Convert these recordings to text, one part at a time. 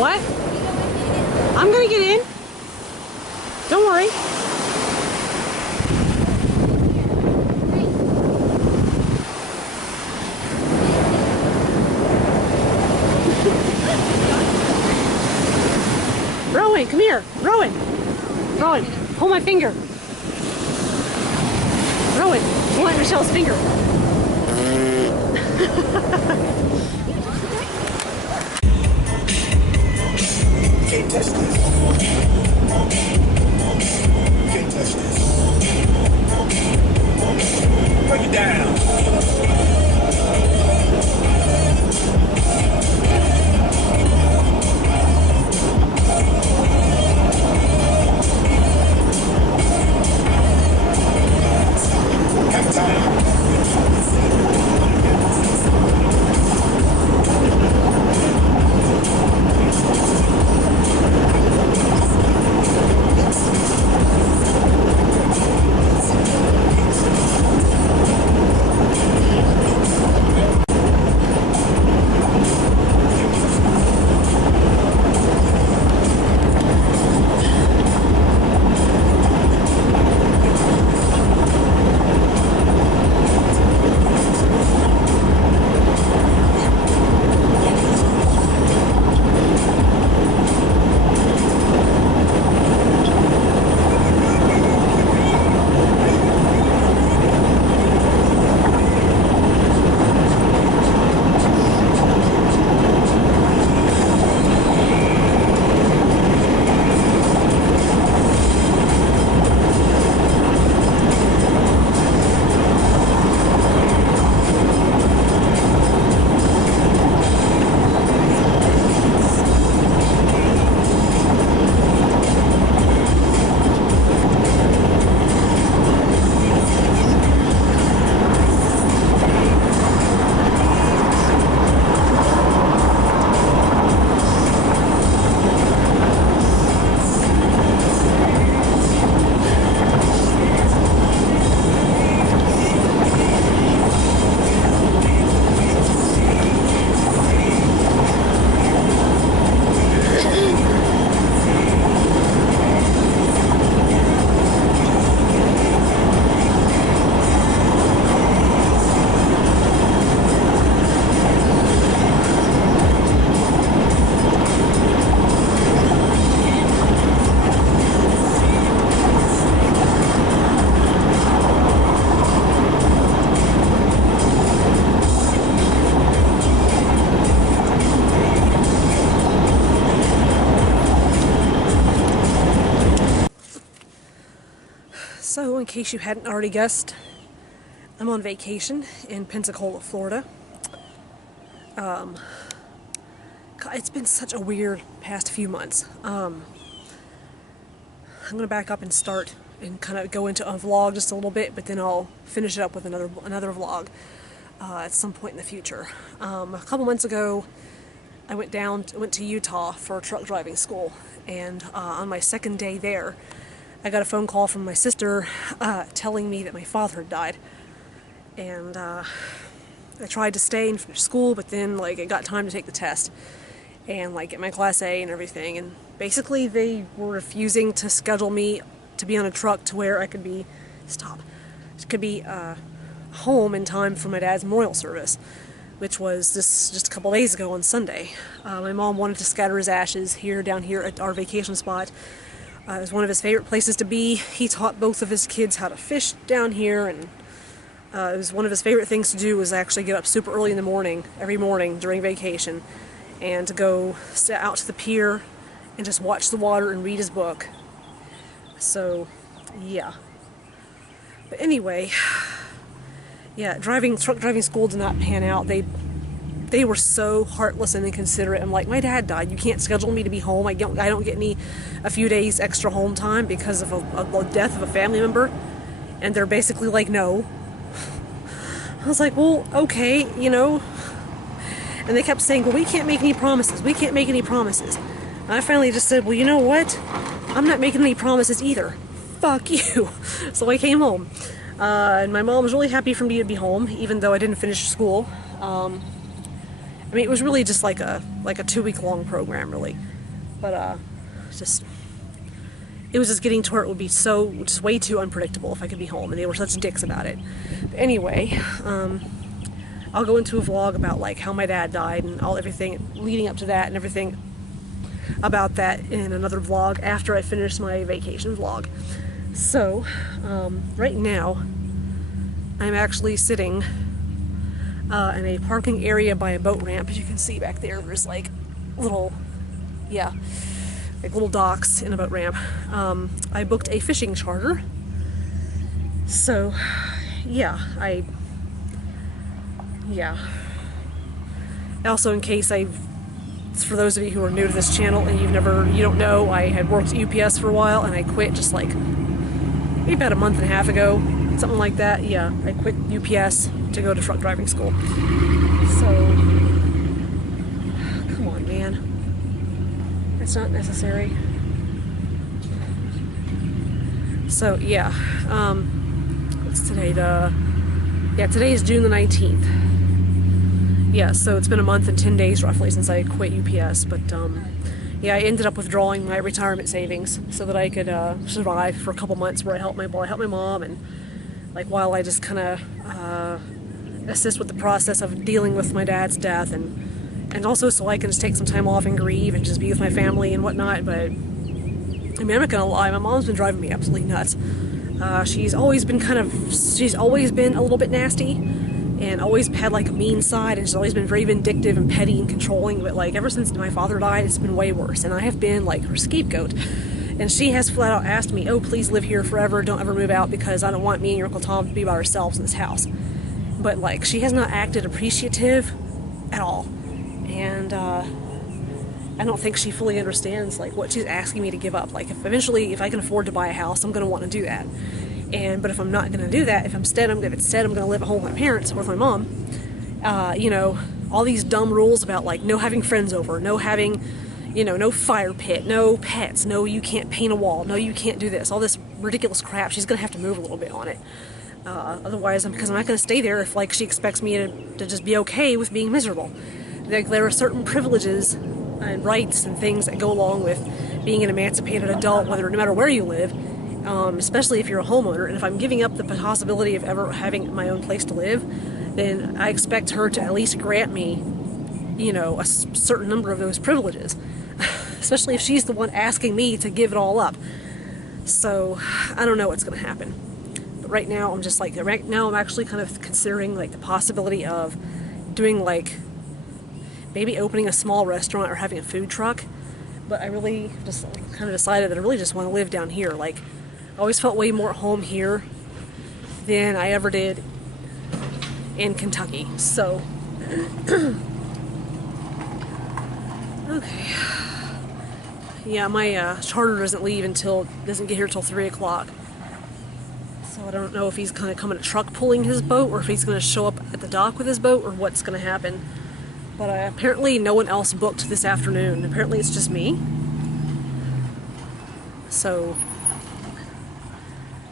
What? I'm gonna get in. Don't worry. Rowan, come here. Rowan. Rowan, hold my finger. Rowan, hold on Michelle's finger. Can't touch this. Can't touch this. Break it down. So, in case you hadn't already guessed, I'm on vacation in Pensacola, Florida. It's been such a weird past few months. I'm going to back up and start and kind of go into a vlog just a little bit, but then I'll finish it up with another vlog at some point in the future. A couple months ago, I went to Utah for truck driving school, and on my second day there, I got a phone call from my sister telling me that my father had died. And I tried to stay and finish school, but then like it got time to take the test and like get my class A and everything. And basically they were refusing to schedule me to be on a truck to where I could be home in time for my dad's memorial service, which was just a couple days ago on Sunday. My mom wanted to scatter his ashes down here at our vacation spot. It was one of his favorite places to be. He taught both of his kids how to fish down here, and it was one of his favorite things to do was actually get up super early in the morning, every morning during vacation, and to go sit out to the pier and just watch the water and read his book. So, yeah. But anyway, yeah, truck driving school did not pan out. They were so heartless and inconsiderate. I'm like, my dad died. You can't schedule me to be home. I don't get a few days extra home time because of a death of a family member. And they're basically like, no. I was like, well, okay, you know. And they kept saying, well, we can't make any promises. We can't make any promises. And I finally just said, well, you know what? I'm not making any promises either. Fuck you. So I came home. And my mom was really happy for me to be home, even though I didn't finish school. I mean, it was really just like a 2-week long program, really. But just it was just getting to where it would be just way too unpredictable if I could be home, and they were such dicks about it. But anyway, I'll go into a vlog about like how my dad died and everything leading up to that and everything about that in another vlog after I finish my vacation vlog. So right now I'm actually sitting in a parking area by a boat ramp. As you can see back there, there's like little docks in a boat ramp. I booked a fishing charter, so also, in case for those of you who are new to this channel and you don't know, I had worked at UPS for a while and I quit just like maybe about a month and a half ago, something like that. Yeah, I quit UPS to go to truck driving school. So, come on, man. It's not necessary. So, yeah. What's today? Today is June the 19th. Yeah, so it's been a month and 10 days roughly since I quit UPS, but I ended up withdrawing my retirement savings so that I could survive for a couple months where I helped my mom, and like while I just kind of assist with the process of dealing with my dad's death, and also so I can just take some time off and grieve and just be with my family and whatnot. But I mean, I'm not gonna lie, my mom's been driving me absolutely nuts. She's always been a little bit nasty, and always had like a mean side, and she's always been very vindictive and petty and controlling. But like ever since my father died, it's been way worse, and I have been like her scapegoat. And she has flat out asked me, "Oh, please live here forever. Don't ever move out, because I don't want me and your Uncle Tom to be by ourselves in this house." But like she has not acted appreciative at all, and I don't think she fully understands like what she's asking me to give up. Like if I can afford to buy a house, I'm going to want to do that. But if I'm not going to do that, if instead I'm going to live at home with my parents or with my mom, all these dumb rules about like no having friends over, no having, no fire pit, no pets, no you can't paint a wall, no you can't do this, all this ridiculous crap, she's going to have to move a little bit on it. Otherwise, because I'm not going to stay there if like she expects me to just be okay with being miserable. Like there are certain privileges and rights and things that go along with being an emancipated adult, no matter where you live. Especially if you're a homeowner, and if I'm giving up the possibility of ever having my own place to live, then I expect her to at least grant me, a certain number of those privileges, especially if she's the one asking me to give it all up. So, I don't know what's going to happen. But right now, I'm actually kind of considering, like, the possibility of doing, like, maybe opening a small restaurant or having a food truck. But I really just kind of decided that I really just want to live down here. Like, I always felt way more at home here than I ever did in Kentucky. So, okay. Yeah, my charter doesn't get here till 3 o'clock. So I don't know if he's going to come in a truck pulling his boat, or if he's going to show up at the dock with his boat, or what's going to happen. But apparently no one else booked this afternoon. Apparently it's just me. So,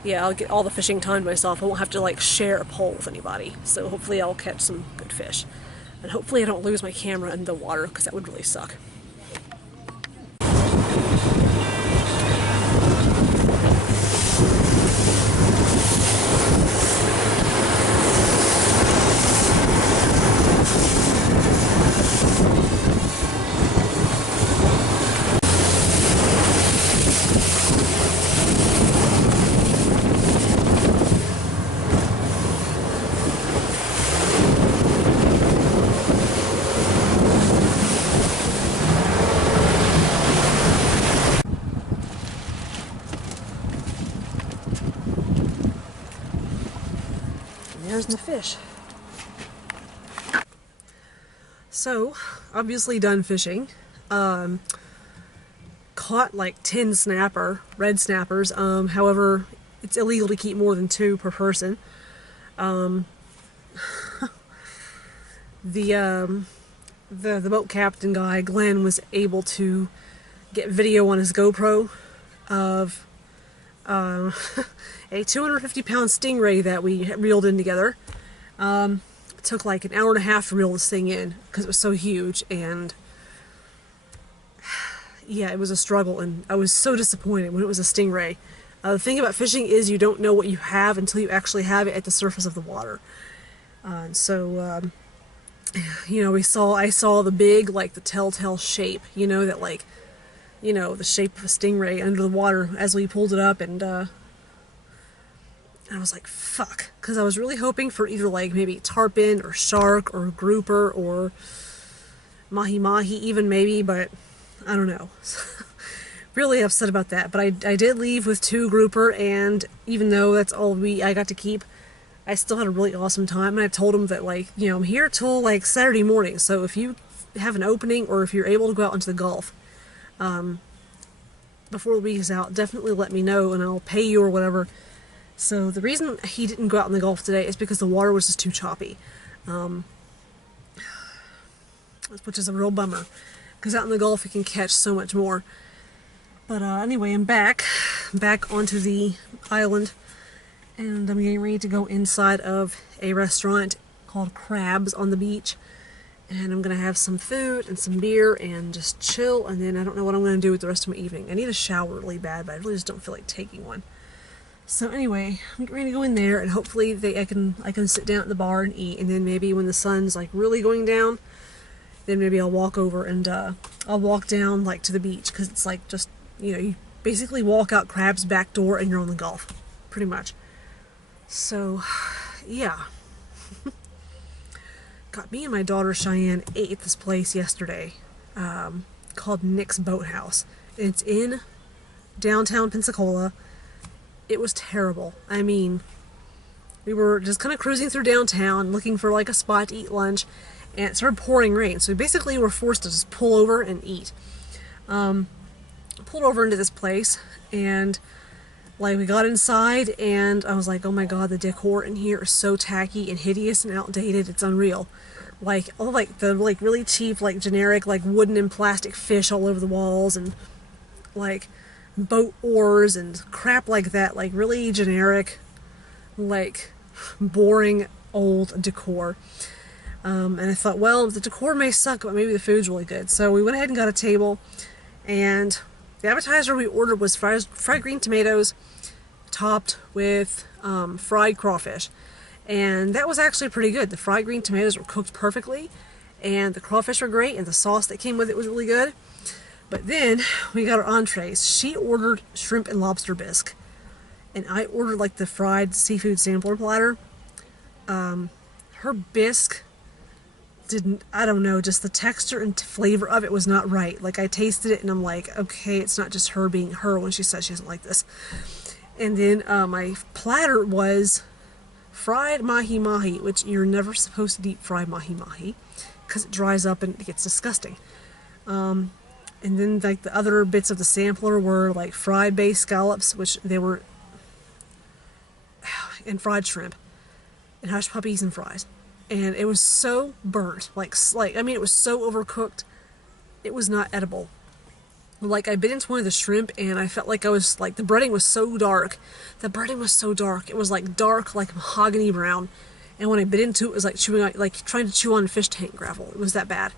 yeah, I'll get all the fishing time to myself. I won't have to like share a pole with anybody. So hopefully I'll catch some good fish. And hopefully I don't lose my camera in the water, because that would really suck. There's the fish. So, obviously done fishing. Caught like 10 red snappers. However, it's illegal to keep more than 2 per person. The boat captain guy, Glenn, was able to get video on his GoPro of a 250-pound stingray that we reeled in together. It took like an hour and a half to reel this thing in because it was so huge, and yeah, it was a struggle, and I was so disappointed when it was a stingray. The thing about fishing is you don't know what you have until you actually have it at the surface of the water. And so, I saw the big, like the telltale shape, that like, the shape of a stingray under the water as we pulled it up, and I was like, fuck, because I was really hoping for either like maybe tarpon or shark or grouper or mahi mahi even maybe, but I don't know. Really upset about that, but I did leave with 2 grouper, and even though that's all I got to keep, I still had a really awesome time. And I told them that, like, I'm here till like Saturday morning, so if you have an opening or if you're able to go out into the Gulf before the week is out, definitely let me know and I'll pay you or whatever. So the reason he didn't go out in the Gulf today is because the water was just too choppy, which is a real bummer, because out in the Gulf you can catch so much more. But anyway, I'm back onto the island, and I'm getting ready to go inside of a restaurant called Crabs on the beach, and I'm going to have some food and some beer and just chill, and then I don't know what I'm going to do with the rest of my evening. I need a shower really bad, but I really just don't feel like taking one. So anyway, I'm getting ready to go in there, and hopefully I can sit down at the bar and eat, and then maybe when the sun's like really going down, then maybe I'll walk over and I'll walk down like to the beach, because it's like just, you basically walk out Crab's back door and you're on the Gulf, pretty much. So, yeah. God, me and my daughter Cheyenne ate at this place yesterday, called Nick's Boathouse. It's in downtown Pensacola. It was terrible. I mean, we were just kind of cruising through downtown looking for like a spot to eat lunch, and it started pouring rain, so we basically were forced to just pull over and eat. Pulled over into this place, and like we got inside, and I was like, oh my god, the decor in here is so tacky and hideous and outdated, it's unreal. Like all like the like really cheap like generic like wooden and plastic fish all over the walls, and like boat oars and crap like that, like really generic, like boring old decor. And I thought, well, the decor may suck, but maybe the food's really good. So we went ahead and got a table, and the appetizer we ordered was fried green tomatoes topped with fried crawfish. And that was actually pretty good. The fried green tomatoes were cooked perfectly, and the crawfish were great, and the sauce that came with it was really good. But then we got our entrees. She ordered shrimp and lobster bisque, and I ordered like the fried seafood sampler platter. Her bisque didn't, I don't know, just the texture and flavor of it was not right. Like I tasted it and I'm like, okay, it's not just her being her when she says she doesn't like this. And then my platter was fried mahi mahi, which you're never supposed to deep fry mahi mahi because it dries up and it gets disgusting. And then like the other bits of the sampler were like fried bay scallops, which they were, and fried shrimp and hush puppies and fries. And it was so burnt, like I mean, it was so overcooked, it was not edible. Like I bit into one of the shrimp and I felt like I was like, the breading was so dark. The breading was so dark. It was like dark, like mahogany brown. And when I bit into it, it was like chewing, like trying to chew on fish tank gravel. It was that bad.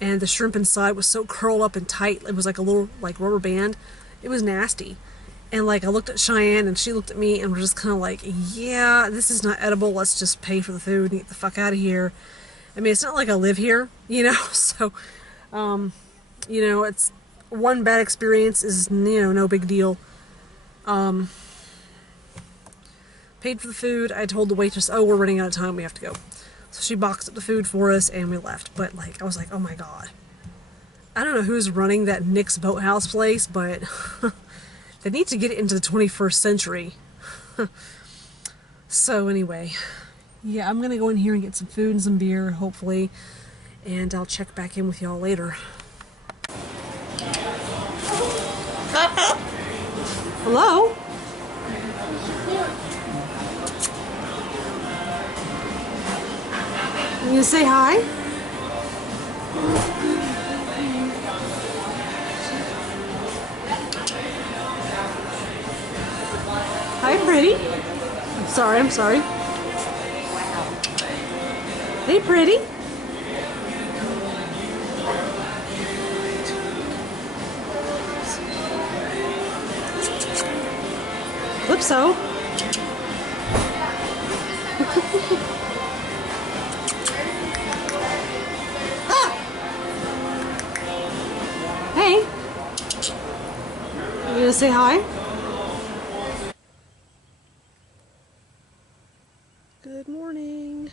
And the shrimp inside was so curled up and tight. It was like a little like rubber band. It was nasty. And like I looked at Cheyenne and she looked at me and we're just kind of like, yeah, this is not edible. Let's just pay for the food and get the fuck out of here. I mean, it's not like I live here, so, it's one bad experience is, no big deal. Paid for the food. I told the waitress, oh, we're running out of time, we have to go. So she boxed up the food for us and we left. But like, I was like, oh my god. I don't know who's running that Nick's Boathouse place, but they need to get it into the 21st century. So anyway, yeah, I'm gonna go in here and get some food and some beer, hopefully, and I'll check back in with y'all later. Hello? You gonna say hi? Hi, pretty. I'm sorry. Hey, pretty. Calypso. Hey. You gonna say hi? Good morning.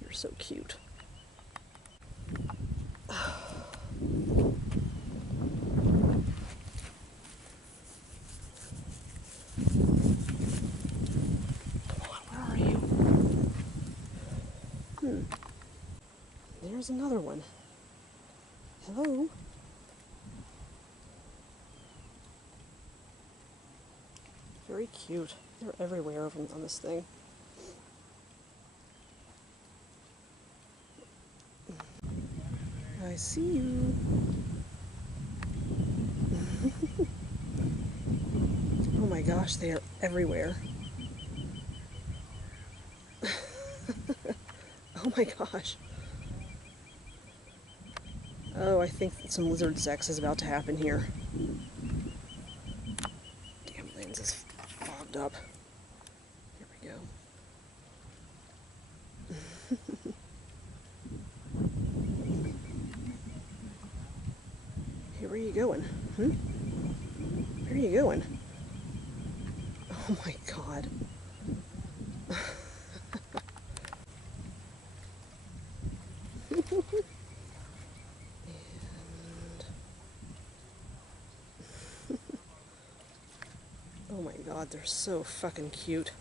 You're so cute. There's another one. Hello? Very cute. They're everywhere on this thing. I see you. Oh my gosh, they are everywhere. Oh my gosh. Oh, I think that some lizard sex is about to happen here. Damn, lens is fogged up. Here we go. Hey, where are you going? Where are you going? Oh my god. Oh my god, they're so fucking cute.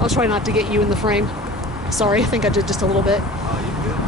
I'll try not to get you in the frame. Sorry, I think I did just a little bit. Oh, you good?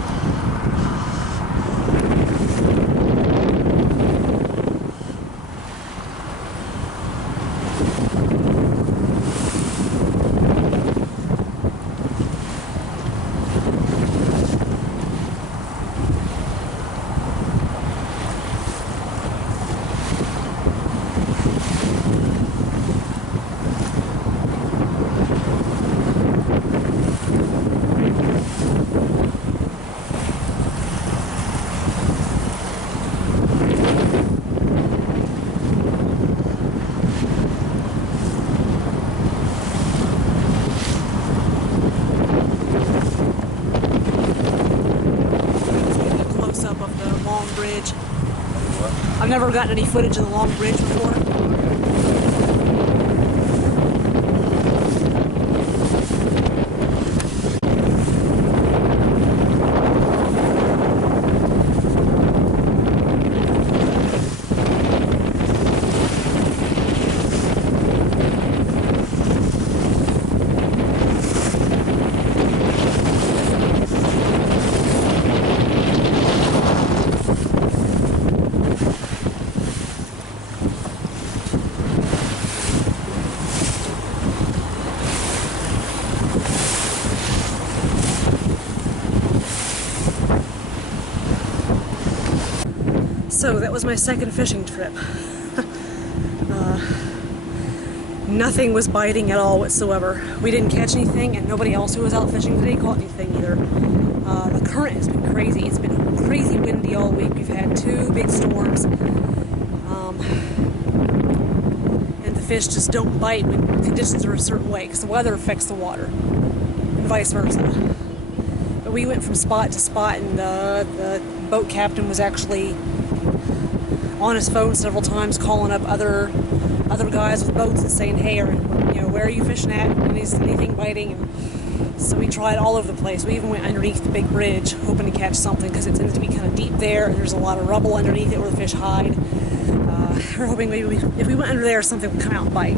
Bridge. I've never gotten any footage of the Long Bridge before. So that was my second fishing trip. Nothing was biting at all whatsoever. We didn't catch anything, and nobody else who was out fishing today caught anything either. The current has been crazy. It's been crazy windy all week. We've had 2 big storms. And the fish just don't bite when conditions are a certain way, because the weather affects the water, and vice versa. But we went from spot to spot, and the boat captain was actually on his phone several times, calling up other guys with boats and saying, "Hey, where are you fishing at? Anything biting?" And so we tried all over the place. We even went underneath the big bridge, hoping to catch something, because it tends to be kind of deep there, and there's a lot of rubble underneath it where the fish hide. We're hoping maybe if we went under there, something would come out and bite.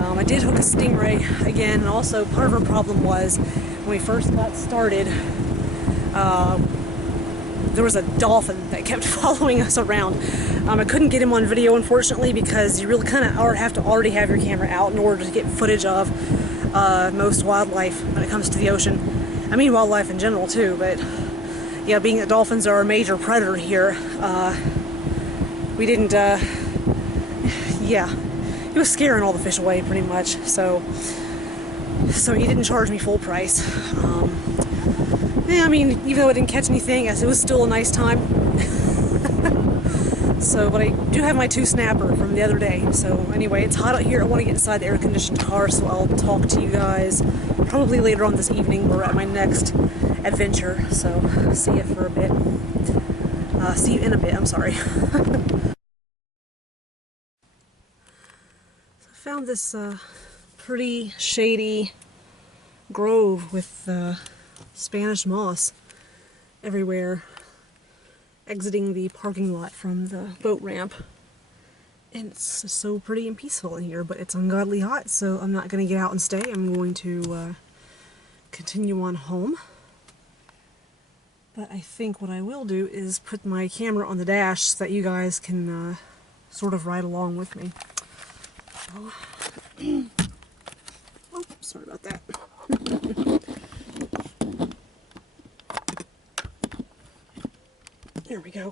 I did hook a stingray again, and also part of our problem was when we first got started. There was a dolphin that kept following us around. I couldn't get him on video, unfortunately, because you really kind of have to already have your camera out in order to get footage of most wildlife when it comes to the ocean. I mean wildlife in general too, but yeah, being that dolphins are a major predator here, we didn't, yeah, he was scaring all the fish away pretty much, so he didn't charge me full price. Yeah, I mean, even though I didn't catch anything, it was still a nice time. So, but I do have my 2 snapper from the other day. So anyway, it's hot out here. I want to get inside the air-conditioned car, so I'll talk to you guys probably later on this evening. We're at my next adventure, so see you for a bit. See you in a bit, I'm sorry. So I found this pretty shady grove with Spanish moss everywhere, exiting the parking lot from the boat ramp. And it's so pretty and peaceful in here, but it's ungodly hot, so I'm not going to get out and stay. I'm going to continue on home. But I think what I will do is put my camera on the dash so that you guys can sort of ride along with me. So, oh, sorry about that. There we go.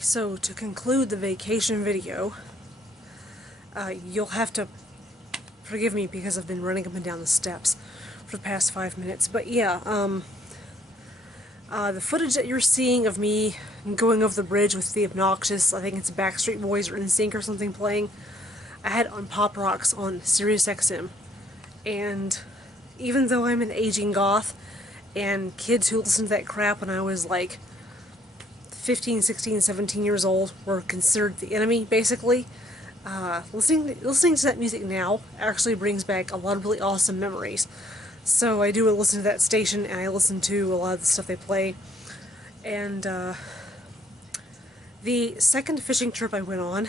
so to conclude the vacation video, you'll have to forgive me because I've been running up and down the steps for the past 5 minutes. But yeah, the footage that you're seeing of me going over the bridge with the obnoxious, I think it's Backstreet Boys or NSYNC or something playing, I had on Pop Rocks on Sirius XM. And even though I'm an aging goth, and kids who listened to that crap when I was like 15, 16, 17 years old were considered the enemy, basically, listening to that music now actually brings back a lot of really awesome memories. So I do listen to that station, and I listen to a lot of the stuff they play. And the second fishing trip I went on,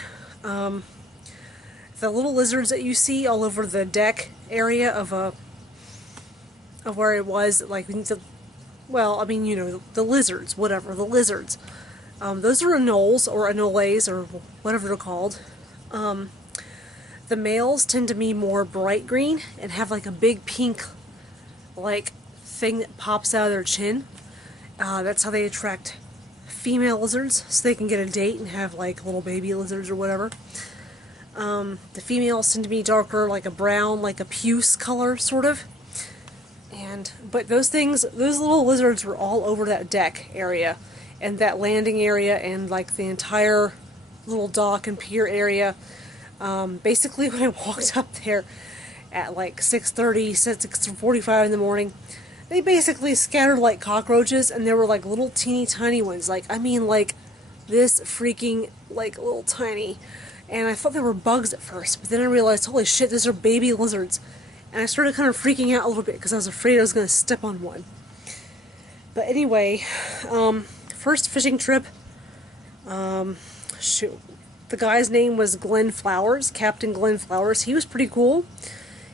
the little lizards that you see all over the deck area of where it was, like, well, I mean, you know, the lizards, whatever, the lizards. Those are anoles, or anoles, or whatever they're called. The males tend to be more bright green and have like a big pink, like, thing that pops out of their chin. That's how they attract female lizards, so they can get a date and have like little baby lizards or whatever. The females tend to be darker, like a brown, like a puce color, sort of. But those little lizards were all over that deck area, and that landing area, and like the entire little dock and pier area. Basically, when I walked up there at like 6:30, 6:45 in the morning, they basically scattered like cockroaches, and there were like little teeny tiny ones. Like, I mean, like this freaking, like, little tiny. And I thought they were bugs at first, but then I realized, holy shit, those are baby lizards. And I started kind of freaking out a little bit because I was afraid I was going to step on one. But anyway, first fishing trip, shoot. The guy's name was Glenn Flowers, Captain Glenn Flowers. He was pretty cool.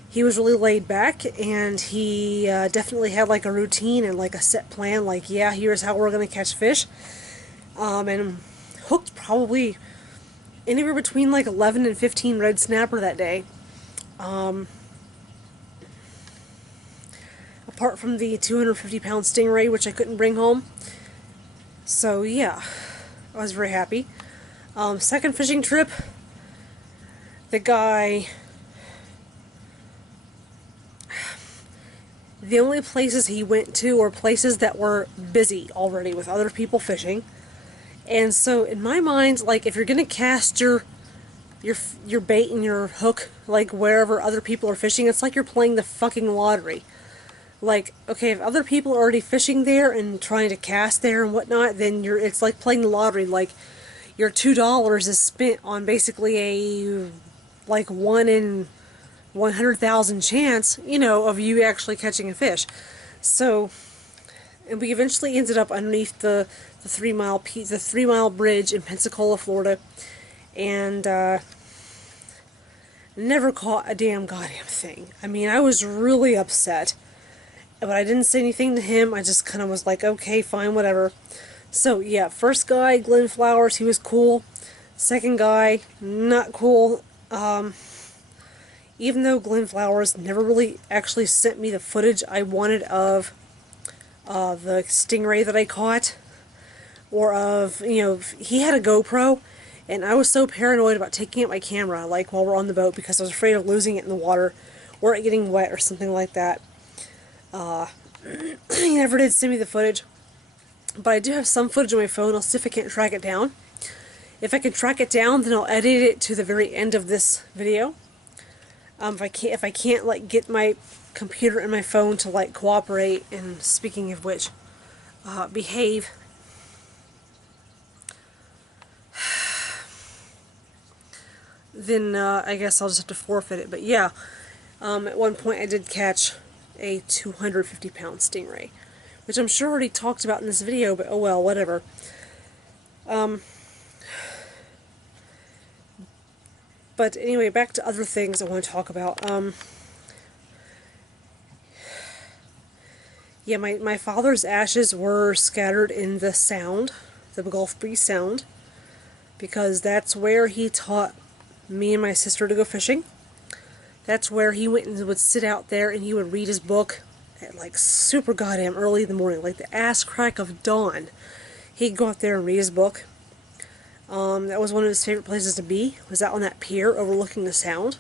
He was really laid back, and he definitely had like a routine and like a set plan. Like, yeah, here's how we're going to catch fish. And hooked probably anywhere between like 11 and 15 red snapper that day. Apart from the 250-pound stingray, which I couldn't bring home. So yeah, I was very happy. Second fishing trip, the guy, the only places he went to were places that were busy already with other people fishing. And so in my mind, like, if you're gonna cast your bait and your hook like wherever other people are fishing, it's like you're playing the fucking lottery. Like, okay, if other people are already fishing there and trying to cast there and whatnot, then it's like playing the lottery. Like, your $2 is spent on basically a, like, 1 in 100,000 chance, you know, of you actually catching a fish. So, and we eventually ended up underneath the 3 mile bridge in Pensacola, Florida, and never caught a damn goddamn thing. I mean, I was really upset. But I didn't say anything to him. I just kind of was like, okay, fine, whatever. So, yeah, first guy, Glenn Flowers, he was cool. Second guy, not cool. Even though Glenn Flowers never really actually sent me the footage I wanted of the stingray that I caught. Or of, you know, he had a GoPro. And I was so paranoid about taking out my camera, like, while we're on the boat, because I was afraid of losing it in the water. Or it getting wet or something like that. He never did send me the footage, but I do have some footage on my phone. I'll see if I can't track it down. If I can track it down, then I'll edit it to the very end of this video. If I can't like get my computer and my phone to like cooperate, and speaking of which, behave. Then I guess I'll just have to forfeit it. But yeah, at one point I did catch a 250-pound stingray, which I'm sure already talked about in this video, but oh well, whatever. But anyway, back to other things I want to talk about. Yeah, my father's ashes were scattered in the Sound, the Gulf Breeze Sound, because that's where he taught me and my sister to go fishing. That's where he went and would sit out there and he would read his book at like super goddamn early in the morning, like the ass crack of dawn. He'd go out there and read his book. That was one of his favorite places to be, was out on that pier overlooking the sound.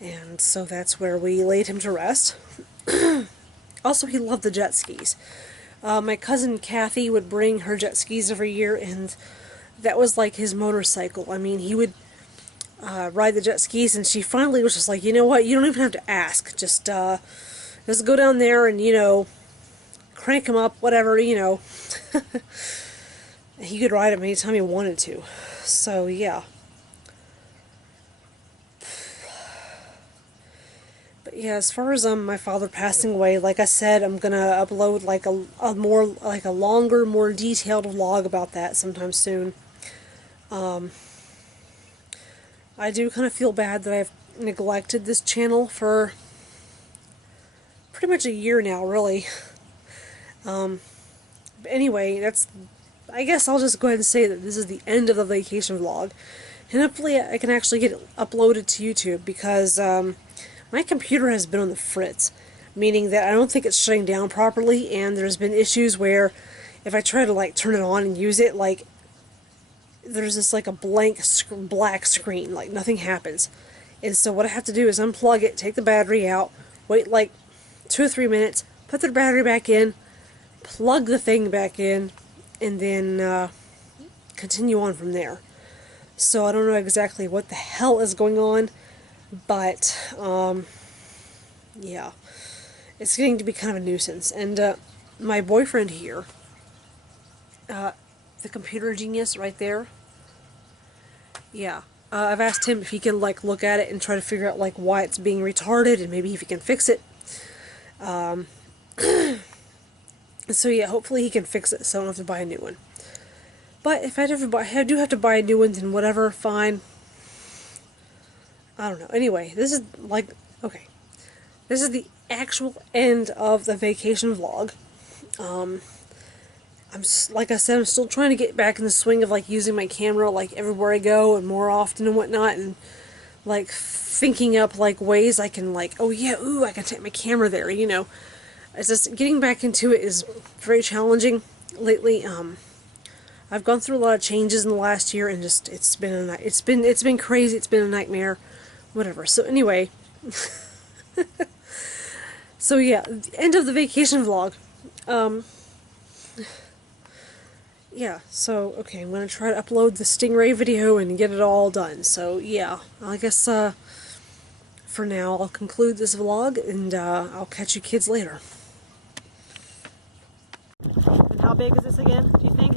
And so that's where we laid him to rest. Also, he loved the jet skis. My cousin Kathy would bring her jet skis every year, and that was like his motorcycle. I mean, he would ride the jet skis, and she finally was just like, you know what, you don't even have to ask. Just go down there and, crank him up, whatever, He could ride him anytime he wanted to. So, yeah. But yeah, as far as my father passing away, like I said, I'm gonna upload like a longer, more detailed vlog about that sometime soon. I do kind of feel bad that I've neglected this channel for pretty much a year now, really. But anyway, I guess I'll just go ahead and say that this is the end of the vacation vlog. And hopefully I can actually get it uploaded to YouTube, because my computer has been on the fritz, meaning that I don't think it's shutting down properly, and there's been issues where if I try to like turn it on and use it, like there's this like a blank black screen, like nothing happens. And so what I have to do is unplug it, take the battery out, wait like 2 or 3 minutes, put the battery back in, plug the thing back in, and then continue on from there. So I don't know exactly what the hell is going on, but yeah, it's getting to be kind of a nuisance. And my boyfriend here, the computer genius right there, yeah, I've asked him if he can like look at it and try to figure out like why it's being retarded, and maybe if he can fix it. So yeah, hopefully he can fix it so I don't have to buy a new one. But if I do have to buy a new one, then whatever, fine. I don't know. Anyway, this is like, okay, this is the actual end of the vacation vlog. Like I said, I'm still trying to get back in the swing of like using my camera like everywhere I go and more often and whatnot, and like thinking up like ways I can like, oh yeah, ooh, I can take my camera there, It's just getting back into it is very challenging lately. I've gone through a lot of changes in the last year, and just it's been crazy. It's been a nightmare, whatever. So anyway, so yeah, end of the vacation vlog. Yeah. So okay, I'm gonna try to upload the stingray video and get it all done. So yeah, I guess for now I'll conclude this vlog, and I'll catch you kids later. And how big is this again, do you think?